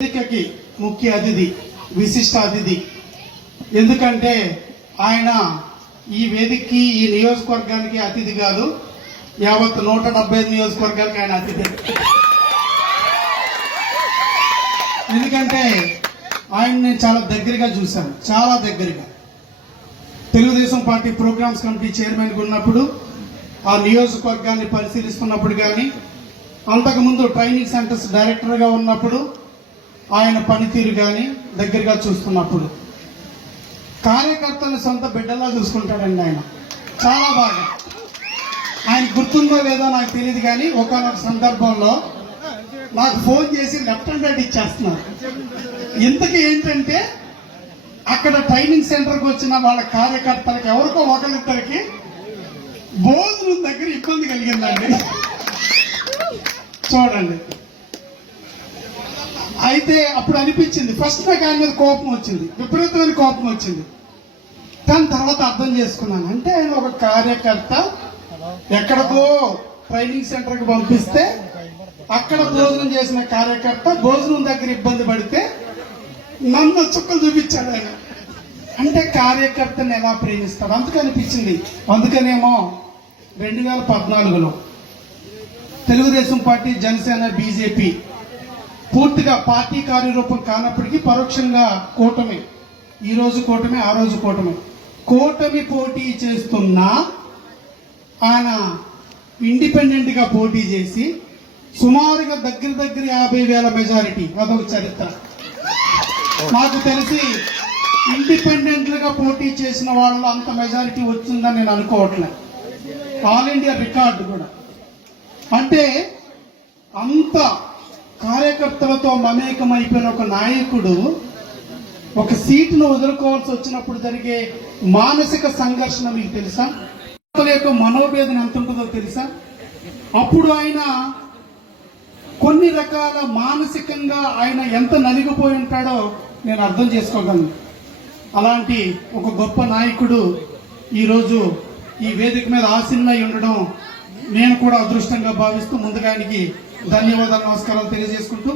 వేదికకి ముఖ్య అతిథి, విశిష్ట అతిథి. ఎందుకంటే ఆయన ఈ వేదికకి, ఈ నియోజకవర్గానికి అతిథి కాదు, యావత్ 175 నియోజకవర్గానికి ఆయన అతిథి. ఎందుకంటే ఆయన నేను చాలా దగ్గరగా చూశాను, చాలా దగ్గరగా. తెలుగుదేశం పార్టీ ప్రోగ్రామ్స్ కమిటీ చైర్మన్గా ఉన్నప్పుడు, ఆ నియోజకవర్గాన్ని పరిశీలిస్తున్నప్పుడు కానీ, అంతకుముందు ట్రైనింగ్ సెంటర్స్ డైరెక్టర్గా ఉన్నప్పుడు ఆయన పనితీరు కానీ దగ్గరగా చూస్తున్నప్పుడు కార్యకర్తలు సొంత బిడ్డలా చూసుకుంటాడండి ఆయన, చాలా బాగా. ఆయన గుర్తుందో లేదో నాకు తెలియదు కానీ ఒకనొక సందర్భంలో నాకు ఫోన్ చేసి లెఫ్ట్ అండ్ రైట్ ఇచ్చేస్తున్నారు. ఇంతకీ ఏంటంటే అక్కడ ట్రైనింగ్ సెంటర్కి వచ్చిన వాళ్ళ కార్యకర్తలకు ఎవరికో ఒకరిద్దరికి భోజనం దగ్గర ఇబ్బంది కలిగిందండి. చూడండి, అయితే అప్పుడు అనిపించింది, ఫస్ట్ నాకు ఆయన మీద కోపం వచ్చింది, విపరీతమైన కోపం వచ్చింది. దాని తర్వాత అర్థం చేసుకున్నాను, అంటే ఆయన ఒక కార్యకర్త ఎక్కడికో ట్రైనింగ్ సెంటర్కి పంపిస్తే అక్కడ భోజనం చేసిన కార్యకర్త భోజనం దగ్గర ఇబ్బంది పడితే నన్ను చుక్కలు చూపించాడు ఆయన. అంటే కార్యకర్తను ఎలా ప్రేమిస్తాడు అందుకు అనిపించింది. అందుకనేమో 2014లో తెలుగుదేశం పార్టీ, జనసేన, బీజేపీ పూర్తిగా పార్టీ కార్యరూపం కానప్పటికీ పరోక్షంగా కూటమి, ఈ రోజు కూటమి, ఆ రోజు కూటమి పోటీ చేస్తున్నా ఆయన ఇండిపెండెంట్ గా పోటీ చేసి సుమారుగా దగ్గర 50,000 మెజారిటీ, అదొక చరిత్ర. నాకు తెలిసి ఇండిపెండెంట్ గా పోటీ చేసిన వాళ్ళు అంత మెజారిటీ వచ్చిందని నేను అనుకోవట్లే. ఆల్ ఇండియా రికార్డు కూడా. అంటే అంత కార్యకర్తలతో మమేకమైపోయిన ఒక నాయకుడు ఒక సీటును వదులుకోవాల్సి వచ్చినప్పుడు జరిగే మానసిక సంఘర్షణ మీకు తెలుసా? యొక్క మనోవేదన ఎంత ఉంటుందో తెలుసా? అప్పుడు ఆయన కొన్ని రకాల మానసికంగా ఆయన ఎంత నలిగిపోయి ఉంటాడో నేను అర్థం చేసుకోగలను. అలాంటి ఒక గొప్ప నాయకుడు ఈరోజు ఈ వేదిక మీద ఆసీనులై ఉండడం నేను కూడా అదృష్టంగా భావిస్తూ ముందుగా ఆయనకి ధన్యవాదాలు, నమస్కారాలు తెలియజేసుకుంటూ